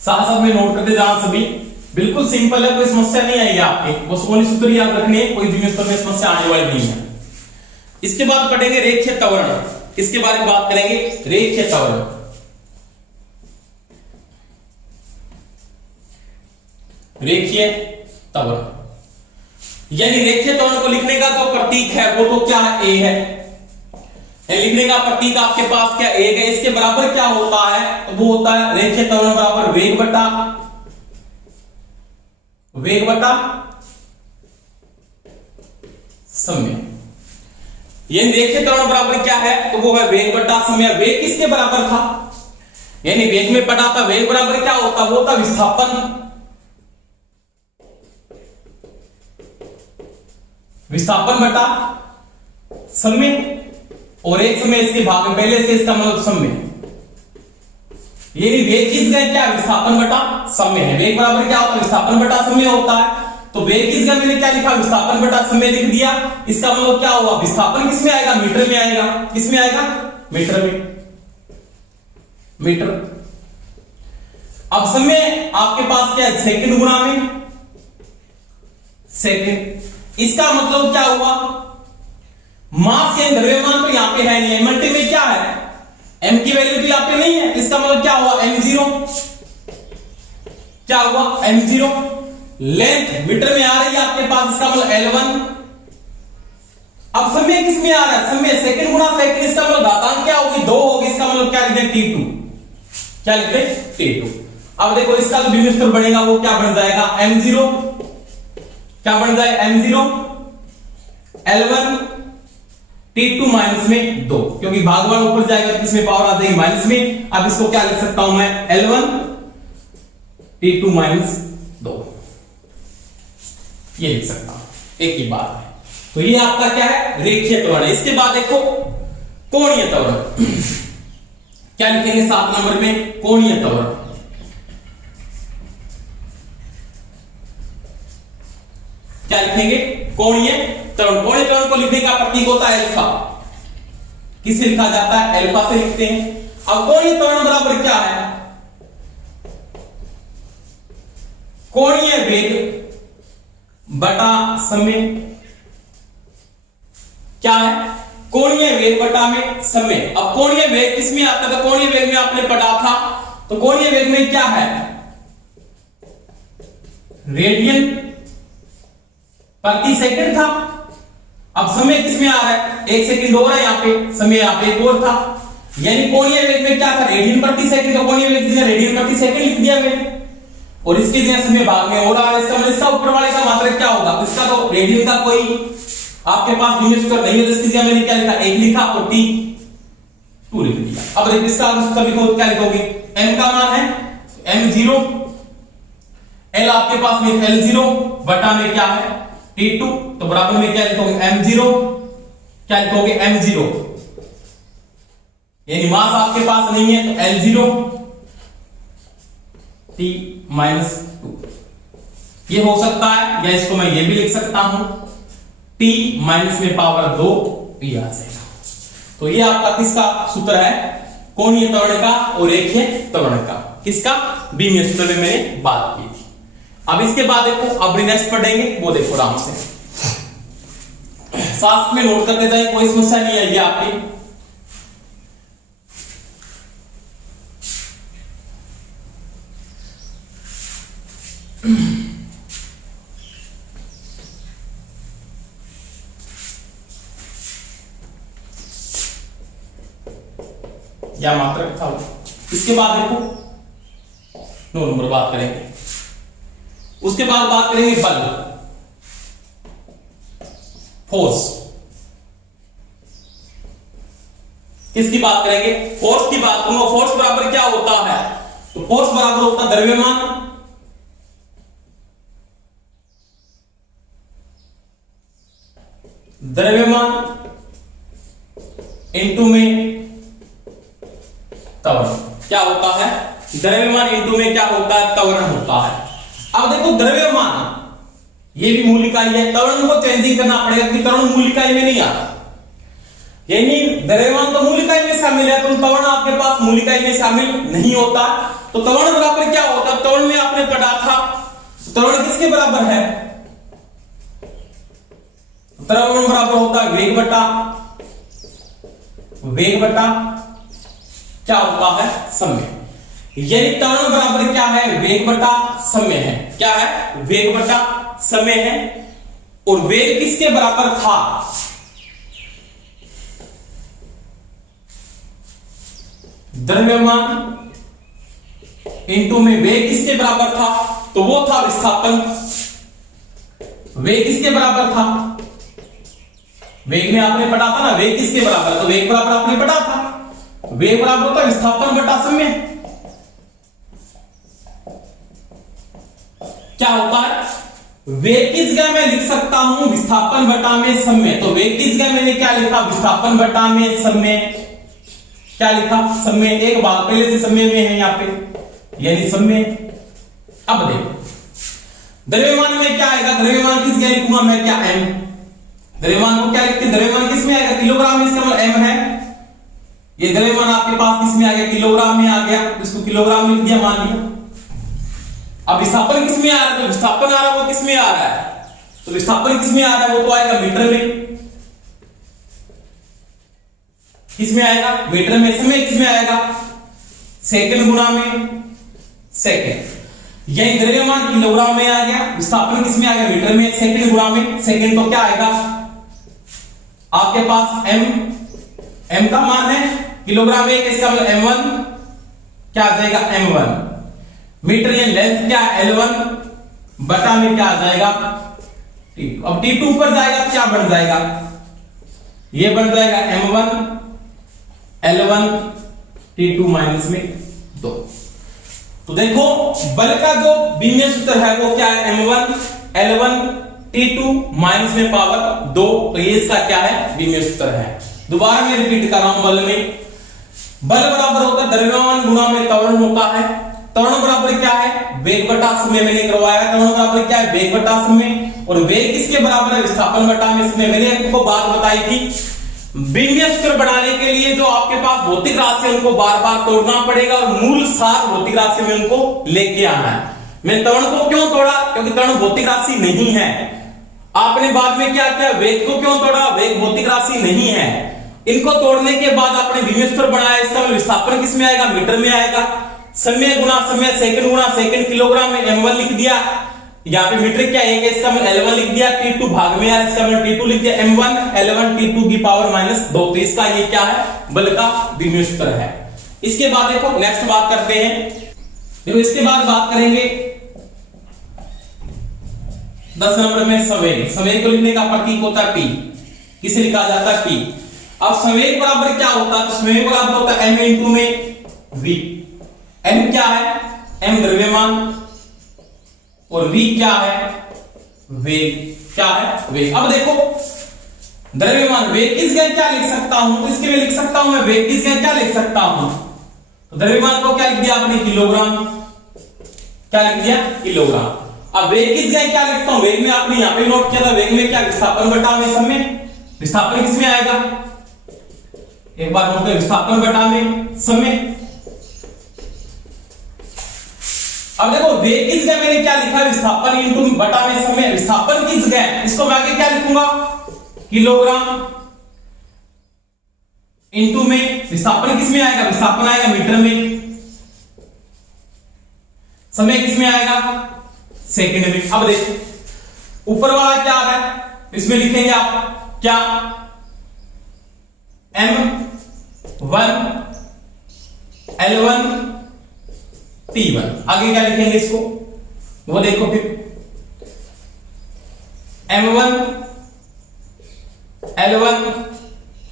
साथ साथ में नोट करते जाना सभी, बिल्कुल सिंपल है, कोई समस्या नहीं आएगी आपके, बस ओनली सूत्र याद रखने, कोई बीमीय सूत्र में समस्या आने वाली नहीं है। इसके बाद पढ़ेंगे रेखीय त्वरण, इसके बारे में बात करेंगे, रेखीय त्वरण। रेखीय त्वरण यानी रेखीय त्वरण को लिखने का जो प्रतीक है वो तो क्या है, a है, लिखने का प्रतीक आपके पास क्या, 1 है। इसके बराबर क्या होता है, तो वो होता है रेखीय त्वरण बराबर वेग बटा समय। यानी रेखीय त्वरण बराबर क्या है, तो वो है वेग बटा समय। वेग किसके बराबर था, यानी वेग में पढ़ा था, वेग बराबर क्या होता, वो था विस्थापन, विस्थापन बटा समय, और एक समय इसके भाग में, पहले से इसका मतलब समय, यानी वेग किस गए क्या विस्थापन बटा समय है। वेग बराबर क्या होता है विस्थापन बटा समय होता है। तो वेग किस गए मैंने क्या लिखा विस्थापन बटा समय लिख दिया। इसका मतलब क्या हुआ विस्थापन किस में आएगा मीटर में आएगा। किस में आएगा मीटर में। मीटर। अब समय आपके पास क्या है सेकंड गुणा में सेकंड। इसका मतलब क्या हुआ मास या द्रव्यमान तो यहां पे है नहीं, मल्टी में क्या है m की वैल्यू तो यहां पे नहीं है। इसका मतलब क्या हुआ m0 क्या हुआ m0। लेंथ मीटर में आ रही है आपके पास, इसका मतलब L1। अब समय किस में आ रहा है समय सेकंड गुणा सेकंड। इसका मतलब घातांक क्या होगी 2 होगी। इसका मतलब क्या लिखते T2 क्या लिखते T2। अब देखो इसका जो बिंदु स्तर बढ़ेगा वो क्या बन जाएगा m0 क्या बन जाएगा m0 L1 T2 माइनस में 2 क्योंकि भागवान ऊपर जाएगा तो इसमें पावर आ जाएगी माइनस में। अब इसको क्या लिख सकता हूं मैं L1 T2 माइनस 2 ये लिख सकता हूं। एक ही बात है। तो ये आपका क्या है रेखीय त्वरण है। इसके बाद देखो कोणीय त्वरण क्या लिखेंगे 7 नंबर में कोणीय त्वरण। क्या लिखेंगे कोणीय त्वरण। कोणीय त्वरण को लिखने का प्रतीक होता है अल्फा। किसे लिखा जाता है अल्फा से लिखते हैं। अब कोणीय त्वरण बराबर क्या है कोणीय वेग बटा समय। क्या है कोणीय वेग बटा में समय। अब कोणीय वेग किसमें आता था कोणीय वेग में आपने पढ़ा था। तो कोणीय वेग में क्या है रेडियन प्रति सेकंड था। अब समय किसमें आ रहा है 1 सेकंड और है यहां पे समय यहां पे एक और था। यानी कोणीय वेग में क्या था रेडियन प्रति सेकंड का कोणीय वेग जिसने रेडियन प्रति सेकंड लिख दिया मैंने और इसके जगह समय भाग में और आ रहा है। इसका मतलब इसका ऊपर वाले का मात्रक क्या होगा इसका तो रेडियन का कोई आपके पास बिंदु स्तर नहीं है। इसकी जगह मैंने क्या लिखा 1 लिखा और T2 लिख दिया। अब देखिए इसका उत्तर लिखो क्या लिखोगे m का मान है m0 l आपके पास में L0 बटा में क्या है T2 तो बराबर में क्या लिखोगे m0 क्या लिखोगे m0 यानी मास आपके पास नहीं है तो L0 T माइनस 2 ये हो सकता है या इसको मैं ये भी लिख सकता हूं T माइनस में पावर 2 ये आ जाएगा। तो ये आपका किसका सूत्र है कोणीय त्वरण का और रेखीय त्वरण का। किसका बीमीय सूत्र में मैंने बात की थी। अब इसके बाद देखो अब नेक्स्ट पढ़ेंगे वो देखो आराम से साथ में नोट करते जाए कोई समस्या नहीं आएगी आपकी। या मात्रक था इसके बाद देखो 9 नंबर बात करेंगे। उसके बाद बात करेंगे बल फोर्स। किसकी बात करेंगे फोर्स की बात करूंगा। फोर्स बराबर क्या होता है तो फोर्स बराबर होता है द्रव्यमान इनटू में त्वरण। क्या होता है द्रव्यमान इनटू में क्या होता है त्वरण होता है। अब देखो द्रव्यमान ये भी मूल इकाई है। त्वरण को चेंजिंग करना पड़ेगा क्योंकि त्वरण मूल इकाई में नहीं आता। यानी द्रव्यमान तो मूल इकाई में शामिल है तो त्वरण आपके पास मूल इकाई में शामिल नहीं होता। तो त्वरण बराबर क्या होता है त्वरण में आपने पढ़ा था त्वरण किसके बराबर है त्वरण बराबर होता है वेग बटा क्या होता है समय। यानी त्वरण बराबर क्या है वेग बटा समय है। क्या है वेग बटा समय है। और वेग किसके बराबर था द्रव्यमान इनटू में वेग किसके बराबर था तो वो था विस्थापन। वेग किसके बराबर था वेग में आपने पढ़ा था ना वेग किसके बराबर तो वेग बराबर आपने पढ़ा था वेग बराबर होता है विस्थापन बटा समय। क्या होता है वेग की जगह मैं लिख सकता हूं विस्थापन बटा में समय। तो वेग की जगह मैंने क्या लिखा विस्थापन बटा में समय। क्या लिखा, समय एक भाग पहले से समय में है यहाँ पे, यानी समय। अब देखो द्रव्यमान में क्या आएगा, द्रव्यमान किस क्या लिखूंगा मैं, क्या एम। द्रव्यमान को क्या लिखते हैं, द्रव्यमान किस में आएगा, किलोग्राम में, इसका मतलब एम है। ये द्रव्यमान आपके पास किस में आ गया, किलोग्राम में आ गया, इसको किलोग्राम लिख दिया मान लिया। अब विस्थापन किस में आ रहा है, तो विस्थापन आ रहा है वो किस में आ रहा है, तो विस्थापन किस में आ रहा है, वो तो आएगा मीटर में। किस में आएगा, मीटर में। समय किस में आएगा, सेकंड गुणा में सेकंड। यही द्रव्यमान किलोग्राम में आ गया, विस्थापन किस में आ गया, मीटर में, सेकंड गुणा में सेकंड। तो क्या आएगा आपके पास, एम का मान है किलोग्राम में, इसका मतलब m1 क्या आ जाएगा, m1। मीटर या लेंथ क्या है, L1 बटा में क्या आ जाएगा, T2। अब T2 ऊपर जाएगा क्या बन जाएगा, ये बन जाएगा m1 L1 T2 माइनस में 2। तो देखो बल का जो बीमीय सूत्र है वो क्या है, m1 L1 T2 माइनस में पावर 2। तो ये इसका क्या है, बीमीय सूत्र है। दोबारा मैं रिपीट कर रहा हूं, बल में बल बराबर होता है द्रव्यमान गुणा में त्वरण होता है। त्वरण बराबर क्या है, वेग बटा समय। मैंने करवाया त्वरण बराबर क्या है, वेग बटा समय। और वेग किसके बराबर है, विस्थापन बटा में समय। मैंने आपको बात बताई थी, बीमीय सूत्र बनाने के लिए जो आपके पास भौतिक राशि है उनको बार बार तोड़ना पड़ेगा और मूल सार भौतिक राशि में उनको लेके आना है। मैं त्वरण को क्यों तोड़ा, क्योंकि त्वरण भौतिक राशि नहीं है। आपने बाद में क्या किया, वेग को क्यों तोड़ा, वेग भौतिक राशि नहीं है। इनको तोड़ने के बाद आपने बीमीय सूत्र बनाया, इसका विस्थापन किसमें आएगा, मीटर में आएगा। समय गुणा समय, सेकंड गुणा सेकंड, किलोग्राम में m1 लिख दिया, यहाँ पे मीटर क्या है, इसका मतलब L1 लिख दिया, T2 भाग में आया, इसका मतलब T2 लिख दिया, m1 L1 T2 की पावर -2। तो इसका ये क्या है, बल का बीमीय सूत्र है। इसके बाद देखो नेक्स्ट बात करते हैं। देखो इसके बाद बात करेंगे 10 नंबर में संवेग। संवेग को लिखने का प्रतीक होता है T, किसे लिखा जाता है T। अब संवेग बराबर क्या होता है, तो संवेग बराबर होता है m इंटू में v। m क्या है, m द्रव्यमान, और v क्या है, वेग। क्या है, वेग। अब देखो द्रव्यमान, वेग किस गए क्या लिख सकता हूं, इसके लिए लिख सकता हूं मैं, वेग किस गए क्या लिख सकता हूं, तो द्रव्यमान को क्या लिख दिया आपने, किलोग्राम। क्या लिख दिया, किलोग्राम। अब वेग किस गए क्या लिखता हूं, वेग में आपने यहां पे नोट किया था, वेग में क्या, विस्थापन बटा में समय। विस्थापन किसमें आएगा, एक बार नोट करें, विस्थापन बटा में समय। अब देखो वेग किस जगह मैंने क्या लिखा है, विस्थापन इंटू बटा में समय। विस्थापन किस जगह, इसको मैं आगे क्या लिखूंगा, किलोग्राम इंटू में विस्थापन किस में आएगा, विस्थापन आएगा मीटर में, समय किस में आएगा, सेकंड में। अब देखो ऊपर वाला क्या आ रहा है, इसमें लिखेंगे आप क्या, m1 L1 T1। आगे क्या लिखेंगे इसको, वो देखो फिर m1 L1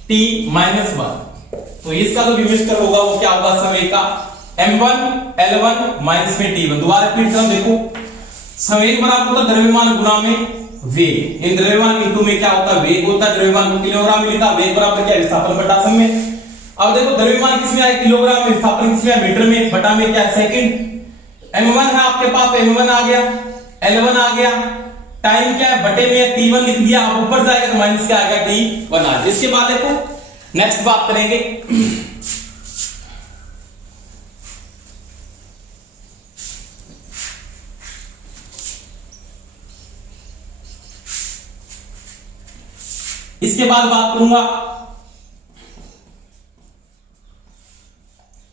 T माइनस 1। तो इसका जो बीमीय सूत्र होगा वो क्या होगा, समय का m1 L1 माइनस में T1। दोबारा रिपीट कर देखो, संवेग बराबर होता है द्रव्यमान गुणा में वेग। इन द्रव्यमान इंटू में क्या होता है, वेग होता है। द्रव्यमान को किलोग्राम में लिखा, वेग बराबर क्या, विस्थापन बटा समय। अब देखो द्रव्यमान किसमें आया, किलोग्राम में, विस्थापन किसमें आया, मीटर में, बटा में क्या है, सेकंड। m1 है आपके पास, m1 आ गया, L1 आ गया, टाइम क्या है, बटे में T1 लिख दिया। अब ऊपर जाएगा तो माइनस क्या आ गया, T1 आ गया। इसके बाद देखो नेक्स्ट बात करेंगे, इसके बाद बात करूंगा,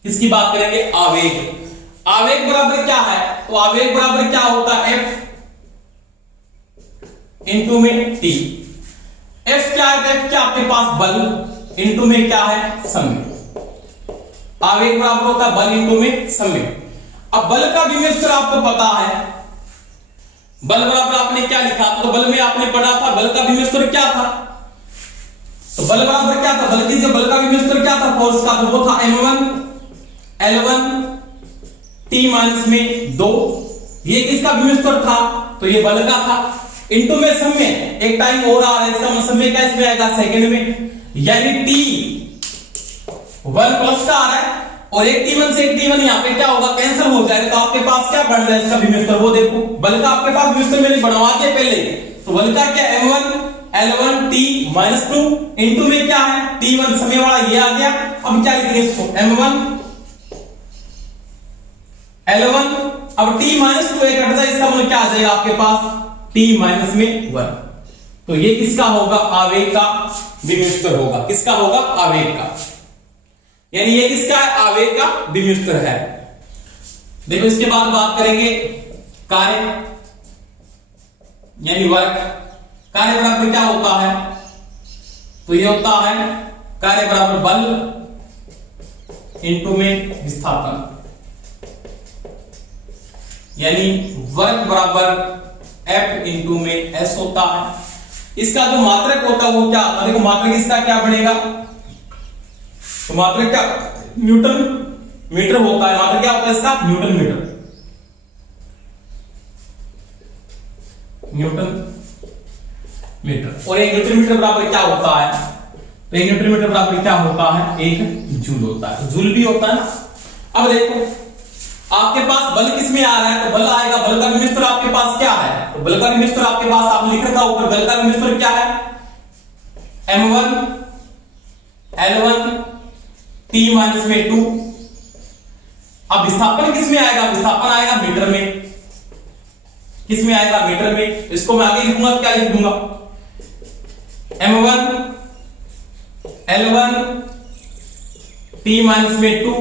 किसकी बात करेंगे, आवेग। आवेग बराबर क्या है, तो आवेग बराबर क्या होता है, F इंटू में T। F क्या है, F क्या आपके पास बल, इंटू में क्या है, समय। आवेग बराबर होता है बल इंटू में समय। अब बल का बीमीय सूत्र आपको पता है, बल बराबर आपने क्या लिखा, तो बल में आपने पढ़ा था, बल का बीमीय सूत्र क्या था, तो बल बराबर क्या था, बल की बल का बीमीय सूत्र क्या था, फोर्स का, तो वो था m1 L1 T माइनस में 2। ये किसका बीमीय सूत्र था, तो ये बल का था, इंटू में समय। एक टाइम और आ रहा है, इसका समय क्या इसमें आएगा, सेकंड में, यानी T 1 प्लस का आ रहा है और एक T1 से एक T1 यहाँ पे क्या होगा, कैंसिल हो जाएगा। तो आपके पास क्या बढ़ रहा है इसका विमिश्र, वो देखो बल का आपके पास विमिश्र मैंने बढ़वा दिया पहले। तो बल का क्या M1 L1 T - 2 इंटू में क्या है T1 समय वाला ये आ गया। अब क्या लिखेंगे इसको M1 L1, अब T - 2 एक हट जाए, इसका मतलब क्या आ जाएगा आपके पास T - 1। तो ये किसका होगा, आवेग का विमिश्र होगा। किसका होगा, आवेग का, यानी ये किसका है, आवेग का विमिश्र है। देखो इसके बाद बात करेंगे कार्य यानी वर्क। कार्य बराबर क्या होता है, तो ये होता है कार्य बराबर बल इंटू में विस्थापन, यानी वर्क बराबर F इंटू में S होता है। इसका जो मात्रक होता है वो क्या आता है, देखो मात्रक इसका क्या बनेगा, तो मात्रक क्या न्यूटन मीटर होता है। मात्रक क्या होता है इसका, न्यूटन मीटर, न्यूटन मीटर। और एक न्यूटन मीटर बराबर क्या होता है, तो एक न्यूटन मीटर बराबर क्या होता है, एक जूल होता है। जूल भी होता है ना। अब देखो आपके पास बल किसमें आ रहा है, तो बल आएगा, बल का विमिश्र आपके पास क्या है, तो बल का विमिश्र आपके पास आप लिख रखा ऊपर, बल का विमिश्र क्या है M1 L1 T - 2। अब विस्थापन किसमें आएगा, विस्थापन आएगा मीटर में। किसमें आएगा, मीटर में। इसको मैं आगे लिखूंगा, क्या लिख दूंगा M1 L1 T - 2।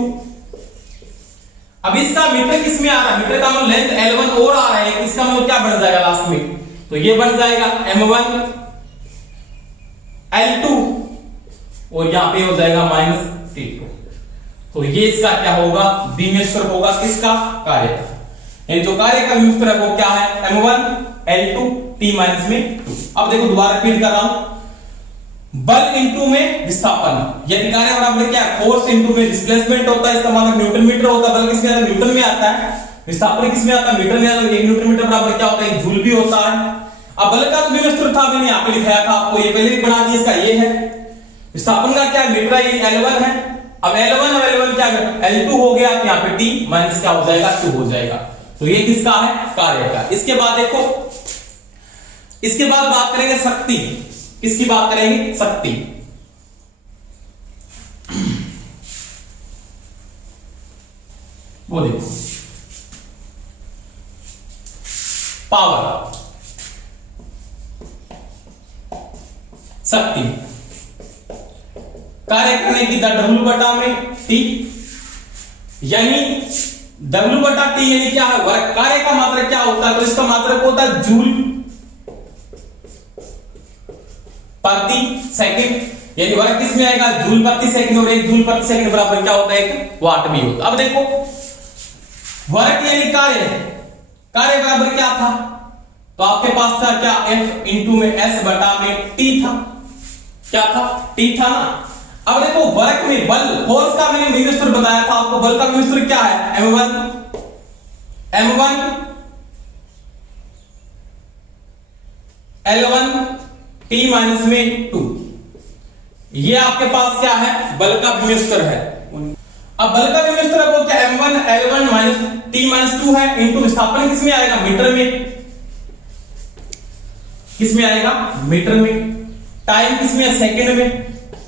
अब इसका मीटर किसमें आ रहा है, मीटर का मतलब लेंथ L1 और आ रहा है, इसका मतलब क्या बन जाएगा लास्ट में, तो ये बन जाएगा M1 L2 और यहां पे हो जाएगा -T2। तो ये इसका क्या होगा, विमिश्र होगा किसका, कार्य का। यानी जो कार्य का विमिश्र है वो क्या है M1 L2 T - 2। अब देखो दोबारा रिपीट कर रहा हूं, बल इंटू में विस्थापन, यदि कार्य बराबर क्या है, फोर्स इंटू में डिस्प्लेसमेंट होता है, इसका मतलब न्यूटन मीटर होता है। बल किसमें आता है, न्यूटन में आता है। विस्थापन किसमें आता है, मीटर में आता है। एक न्यूटन मीटर बराबर क्या होता है, एक जूल भी होता है। अब बल का विमिश्र था, मैंने यहां पे लिखाया था आपको, ये पहले भी बना दिया, इसका ये है। विस्थापन का क्या मीटर है, L1 है। अब L1 और L1 क्या है, L2 हो गया, तो यहां पे T माइनस क्या हो जाएगा, 2 हो जाएगा। तो ये किसका है, कार्य का। इसके बाद देखो, इसके बाद बात करेंगे शक्ति। किसकी बात करेंगे, शक्ति। वो देखो पावर, शक्ति, कार्य करने की दर W/T, यानी W/T यानी क्या है, वर्क। कार्य का मात्रक क्या होता है, तो इसका मात्रक होता है जूल प्रति सेकंड, यानी वर्क किसमें आएगा, जूल प्रति सेकंड। और एक जूल प्रति सेकंड बराबर क्या होता है, एक वाट भी होता है। अब देखो वर्क यानी कार्य, कार्य बराबर क्या था, तो आपके पास था क्या, F इंटू में S बटा में T था। क्या था, T था ना। अब देखो वर्क में बल, फोर्स का मैंने विमिश्र बताया था आपको, बल का विमिश्र क्या है, M1 L1 T - 2। ये आपके पास क्या है, बल का विमिश्र है। अब बल का विमिश्र वो क्या, M1 L1 T - 2 है, इंटू विस्थापन किसमें आएगा, मीटर में। किसमें आएगा, मीटर में। टाइम किसमें, सेकंड में।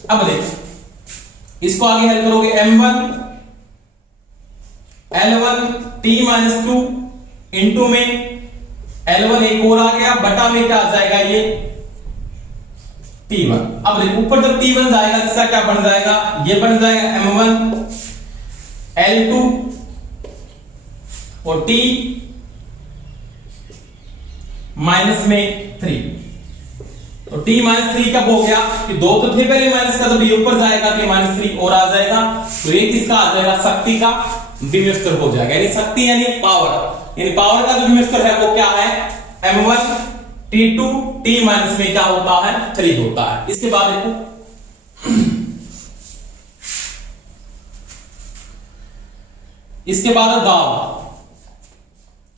अब देखो इसको आगे हल करोगे, M1 L1 T - 2 इंटू में L1 एक और आ गया, बटा में क्या आ जाएगा, ये T1। अब देखो ऊपर जब T1 जाएगा, इसका क्या बन जाएगा, ये बन जाएगा M1 L2 और T -3। तो T -3 कब हो गया, कि 2 तो थे पहले माइनस का, जब ये ऊपर जाएगा तो -3 और आ जाएगा। तो ये किसका आ जाएगा, शक्ति का विमिश्र हो जाएगा। यानी शक्ति यानी पावर, यानी पावर का जो विमिश्र है वो क्या है, M1 T2 T माइनस में क्या होता है, 3 होता है। इसके बाद देखो, इसके बाद दाब।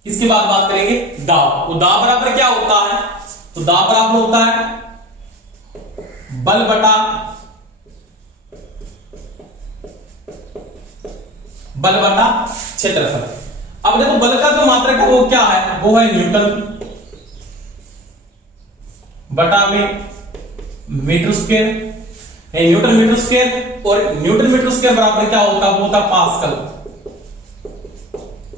इसके बाद बात करेंगे दाब। तो दाब बराबर क्या होता है, तो दाब बराबर होता है बल बटा बल बटा क्षेत्रफल। अब देखो बल का जो मात्रक है वो क्या है, वो है न्यूटन बटा में metre square, newton metre square, और न्यूटन मीटर स्क्वायर बराबर क्या होता है, वो होता पास्कल।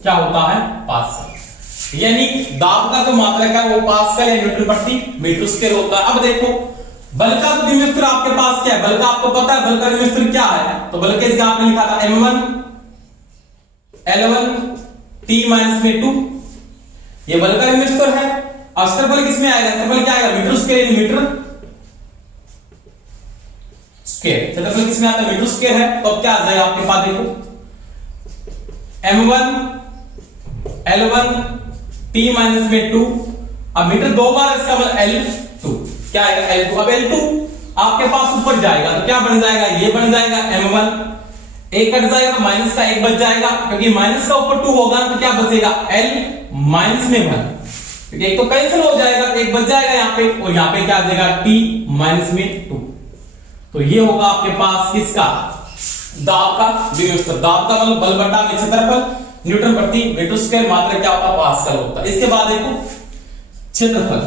क्या होता है, पास्कल। यानी दाब का जो मात्रक है वो पास्कल या न्यूटन प्रति मीटर स्क्वायर होता है। अब देखो बल का तो विमित्र आपके पास क्या है, बल का आपको पता है, बल का विमित्र क्या है, तो बल के जगह आपने लिखा था m1 L1 T माइनस में 2, ये बल का विमित्र है। क्षेत्रफल किसमें आएगा, क्षेत्रफल क्या आएगा, मीटर स्क्वायर, मीटर स्क्वायर, क्षेत्रफल किसमें आता है, मीटर स्क्वायर है। तो अब क्या आ जाएगा आपके पास, देखो m1 L1 T माइनस में 2, अब मीटर दो बार इसका मतलब L2, क्या आएगा L2। अब L2 आपके पास ऊपर जाएगा तो क्या बन जाएगा, ये बन जाएगा m1, एक कट जाएगा तो माइनस का एक बच जाएगा, क्योंकि माइनस का ऊपर 2 होगा तो क्या बचेगा L माइनस में 1, क्योंकि एक तो कैंसिल हो जाएगा तो एक बच जाएगा यहाँ पे, और यहाँ पे क्या आ जाएगा T माइनस में 2। तो ये होगा आपके पास किसका, दाब का विमित्र। दाब का मतलब बल बटा में क्षेत्रफल, न्यूटन प्रति मीटर स्क्वायर, मात्रक क्या होता है, पास्कल होता है। इसके बाद देखो क्षेत्रफल,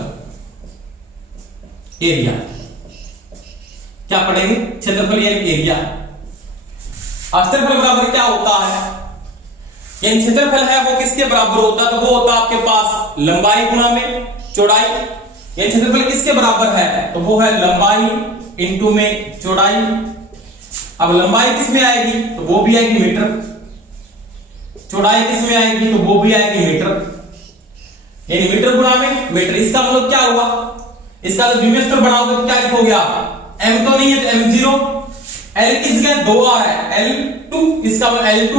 एरिया, क्या पढ़ेंगे, क्षेत्रफल यानी एरिया। क्षेत्रफल बराबर क्या होता है, यानी क्षेत्रफल है वो किसके बराबर होता है, तो वो होता है आपके पास लंबाई गुणा में चौड़ाई। यानी क्षेत्रफल किसके बराबर है, तो वो है लंबाई इंटू में चौड़ाई। अब लंबाई किस में आएगी, तो वो भी आएगी मीटर, चौड़ाई किस में आएगी, तो वो भी आएगी मीटर, यानी मीटर गुणा में मीटर। इसका मतलब क्या हुआ, इसका जो विमित्र बनाओगे तो क्या लिखोगे आप, m तो नहीं है तो m0, l किस जगह 2 आ रहा है L2, इसका मतलब L2,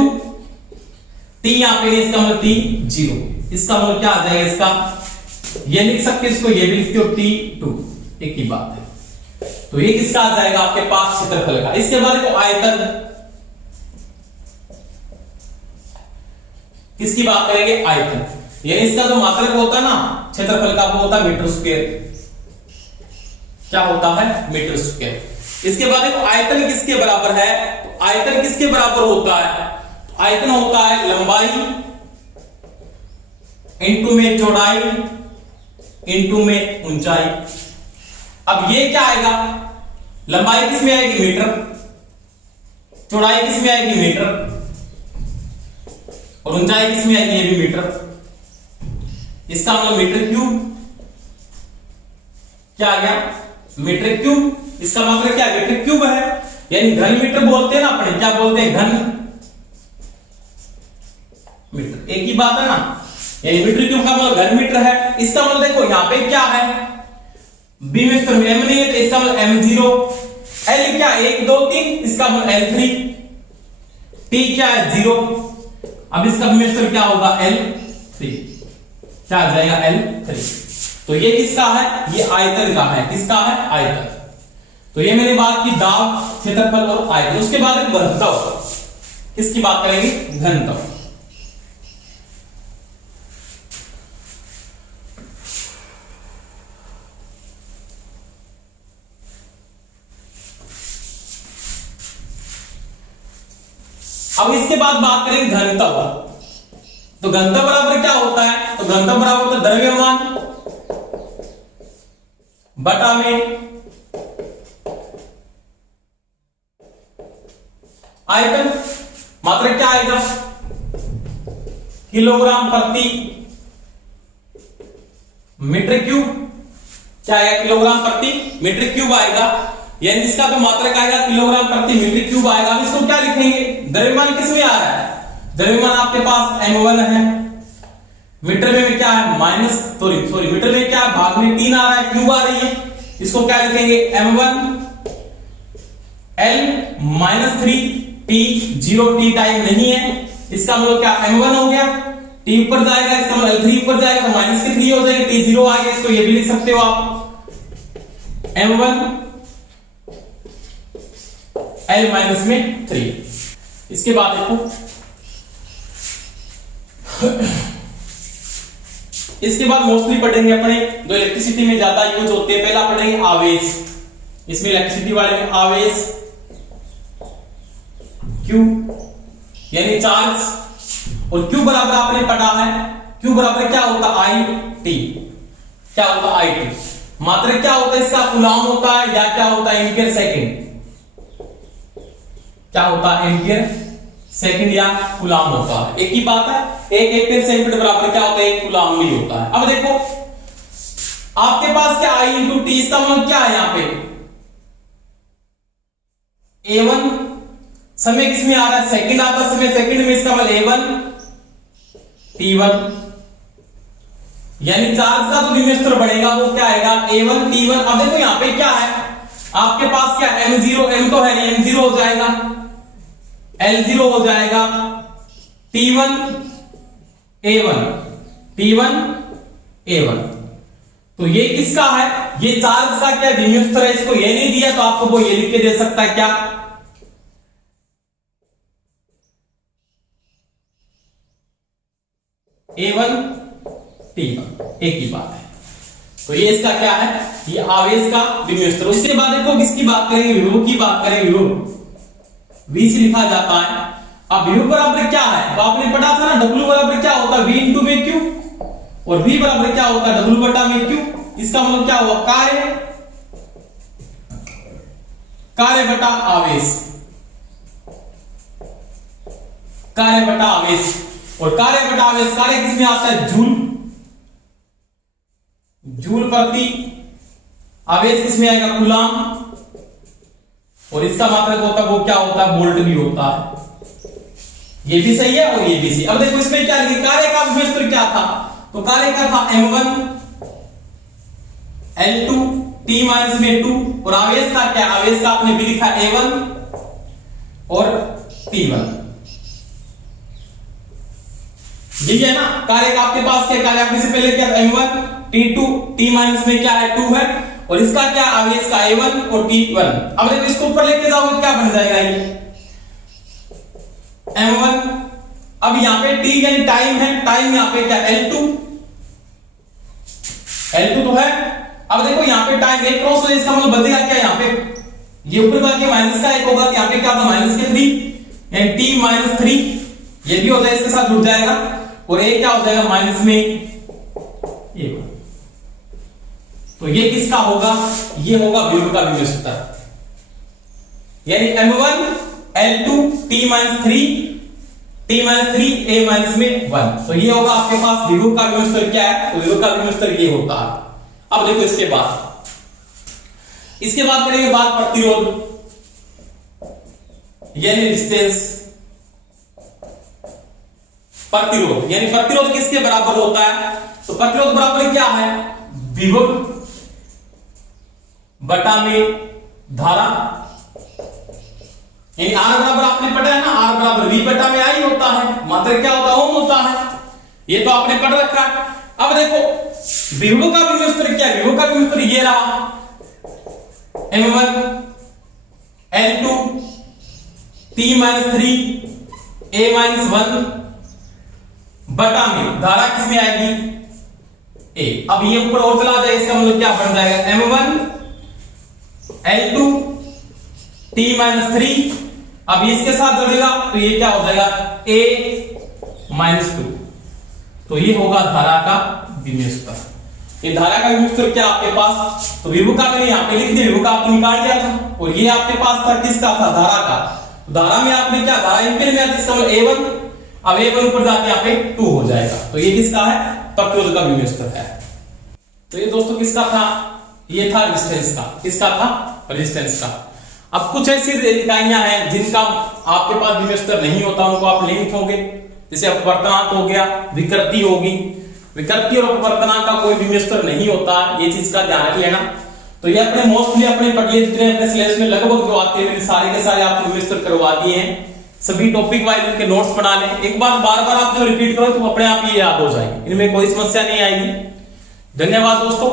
t यहां पे इसका मतलब T0, इसका मतलब क्या आ जाएगा, इसका ये लिख सकते इसको, ये भी लिखते हो T2, एक ही बात है। तो ये किसका आ जाएगा आपके पास, क्षेत्रफल का। इसके बाद देखो आयतन, किसकी बात करेंगे, आयतन, यानी इसका जो मात्रक होता है ना क्षेत्रफल का, वो होता है मीटर स्क्वायर। क्या होता है, मीटर स्क्वायर। इसके बाद देखो आयतन किसके बराबर है, आयतन किसके बराबर होता है, आयतन होता है लंबाई इंटू में चौड़ाई इंटू में ऊंचाई। अब ये क्या आएगा, लंबाई किस में आएगी, मीटर, चौड़ाई किस में आएगी, मीटर, और ऊंचाई किस में आएगी, ये भी मीटर। इसका मतलब मीटर क्यूब, क्या आ गया, मीटर क्यूब। इसका मतलब क्या, मीटर क्यूब है, यानी घन मीटर बोलते हैं ना अपने, क्या बोलते हैं, घन मीटर, एक ही बात है ना, यानी मीटर क्यूब का मतलब घन मीटर है। इसका मतलब देखो यहां पे क्या है, विमित्र में m नहीं है तो इसका मतलब m0, l क्या 1 2 3, इसका मतलब l3, t क्या है 0, अब इसका विमित्र क्या होगा l3, क्या आ जाएगा l3। तो ये किसका है, ये आयतन का है, किसका है, आयतन। तो ये मैंने बात की दाब, क्षेत्रफल और आयतन। उसके बाद घनत्व, किसकी बात करेंगे, घनत्व। अब इसके बाद बात करेंगे घनत्व। तो घनत्व बराबर क्या होता है, तो घनत्व बराबर होता है द्रव्यमान बटा में आयतन। मात्रक क्या आएगा, किलोग्राम प्रति मीटर क्यूब, क्या आएगा, किलोग्राम प्रति मीटर क्यूब आएगा, यानी इसका तो मात्रक आएगा किलोग्राम प्रति मीटर क्यूब आएगा। अब इसको क्या लिखेंगे, द्रव्यमान किस में आ रहा है, द्रव्यमान आपके पास m1 है, मीटर में क्या है माइनस सॉरी मीटर में क्या है, भाग में 3 आ रहा है, क्यूब आ रही है, इसको क्या लिखेंगे m1 L minus 3 T 0 T time नहीं है, इसका मतलब क्या m1 हो गया, T ऊपर जाएगा, इसका मतलब L3 ऊपर जाएगा तो माइनस की 3 हो जाएगी, T 0 आ गया, इसको ये भी लिख सकते हो आप m1 L माइनस में 3। इसके बाद देखो इसके बाद मोस्टली पढ़ेंगे अपने जो इलेक्ट्रिसिटी में ज्यादा यूज होते हैं। पहला पढ़ेंगे आवेश, इसमें इलेक्ट्रिसिटी वाले में आवेश Q, यानी चार्ज, और Q बराबर आपने पढ़ा है, Q बराबर क्या होता है आई टी, क्या होता है आई टी, मात्रा क्या होता है इसका कूलाम होता है या क्या होता है एम्पियर सेकंड, क्या होता है एम्पियर सेकंड या कूलाम होता है, एक ही बात है, एक एम्पियर सेकंड बराबर क्या होता है एक कूलाम ही होता है। अब देखो आपके पास क्या आई इंटू टी, इसका मतलब क्या है यहां पे A1 समय किसमें आ रहा है सेकंड आता है, समय सेकंड में, इसका मतलब A1 T1, यानी चार्ज का जो विभव स्तर बढ़ेगा वो क्या आएगा A1 T1। अब देखो यहां पे क्या है आपके पास, क्या M0, M तो है नहीं, M0 हो जाएगा, L0 हो जाएगा, T1 A1, T1 A1। तो ये किसका है, ये चार्ज का क्या विभव स्तर है, इसको ये नहीं दिया तो आपको वो ये लिख के दे सकता है क्या A1 T1, एक ही बात है। तो ये इसका क्या है, ये आवेश का विभव स्तर। उसके बाद देखो किसकी बात करेंगे, विभव की बात करेंगे, विभव V से लिखा जाता है। अब विभव बराबर क्या है, तो आपने पढ़ा था ना W बराबर क्या होता है V इंटू में Q, और V बराबर क्या होता है W बटा में Q। इसका मतलब क्या हुआ कार्य बटा आवेश, कार्य बटा आवेश, और कार्य बटा आवेश, कार्य किसमें आता है जूल, जूल प्रति आवेश किसमें आएगा कूलाम, और इसका मात्रक होता है वो क्या होता है वोल्ट भी होता है। ये भी सही है और ये भी सही। अब देखो इसमें क्या लिखा, कार्य का विभव स्तर क्या था, तो कार्य का था M1 L2 T माइनस में 2, और आवेश का क्या, आवेश का आपने भी लिखा A1 और T1, यही है ना। कार्य का आपके पास क्या, कार्य आपने से पहले क्या M1 T2 T माइनस में क्या है 2 है, और इसका क्या आवेश का A1 और T1। अब देखो इसको ऊपर लेके जाओगे क्या बन जाएगा ये M1, अब यहां पे T यानी टाइम है, टाइम यहां पे क्या L2 तो है। अब देखो यहां पे टाइम एक क्रॉस हो, इसका मतलब बचेगा क्या यहाँ पे, ये ऊपर का माइनस का एक होगा, यहाँ पे क्या होगा माइनस के 3 यानी T माइनस 3, ये भी हो जाए इसके साथ जुड़ जाएगा, और एक क्या हो जाएगा माइनस में ये। तो ये किसका होगा, ये होगा विभव का विभव स्तर, यानी M1 L2 T minus 3 T minus 3 A minus में 1। तो ये होगा आपके पास विभव का विभव स्तर क्या है, तो विभव का विभव स्तर ये होता है। अब देखो इसके बाद करेंगे बात प्रतिरोध, यानी रेजिस्टेंस। प्रतिरोध यानी प्रतिरोध किसके बराबर होता है, तो प्रतिरोध बराबर क्या है विभव बटा में धारा, यानी R बराबर आपने पढ़ा है ना, R बराबर V बटा में I होता है, मात्रा क्या होता है ओम होता है, ये तो आपने पढ़ रखा है। अब देखो विभव का विभव स्तर क्या है, विभव का विभव स्तर ये रहा M1 L2 T minus 3 A minus 1 बटा में धारा किसमें आएगी A। अब ये ऊपर और चला जाए, इसका मतलब क्या बन जाएगा M1 L2 T माइनस 3, अब इसके साथ जुड़ेगा तो ये क्या हो जाएगा A माइनस 2। तो ये होगा धारा का विभव स्तर। ये धारा का विभव स्तर क्या आपके पास, तो विभव का मैंने यहाँ पे लिख दिया, विभव का आपने निकाल दिया था, और ये आपके पास था किसका था धारा का। तो धारा में आपने क्या धारा एम्पीयर में आता, इसका मतलब A1, अब A1 ऊपर जाके यहाँ पे 2 हो जाएगा। तो ये किसका है प्रतिरोध का विभव स्तर है। तो ये दोस्तों किसका था, ये था रेजिस्टेंस का, किसका था रेजिस्टेंस का। अब कुछ ऐसी इकाइयां हैं जिनका आपके पास विभव स्तर नहीं होता, उनको आप नहीं लिखोगे, जैसे अपवर्तनांक हो गया, विकृति होगी, विकृति और अपवर्तनांक का कोई विभव स्तर नहीं होता, ये चीज का ध्यान रखिए ना। तो ये अपने मोस्टली अपने पढ़िए जितने अपने सिलेबस में लगभग जो आते हैं सारे के सारे आपको विभव स्तर करवा दिए हैं, सभी टॉपिक वाइज उनके नोट्स बना लें, एक बार बार बार आप जब रिपीट करो तो अपने आप ये याद हो जाएगी, इनमें कोई समस्या नहीं आएगी। धन्यवाद दोस्तों,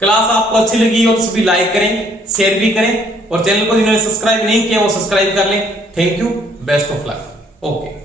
क्लास आपको अच्छी लगी हो तो सभी लाइक करें, शेयर भी करें, और चैनल को जिन्होंने सब्सक्राइब नहीं किया वो सब्सक्राइब कर लें। Thank you, best of luck, okay.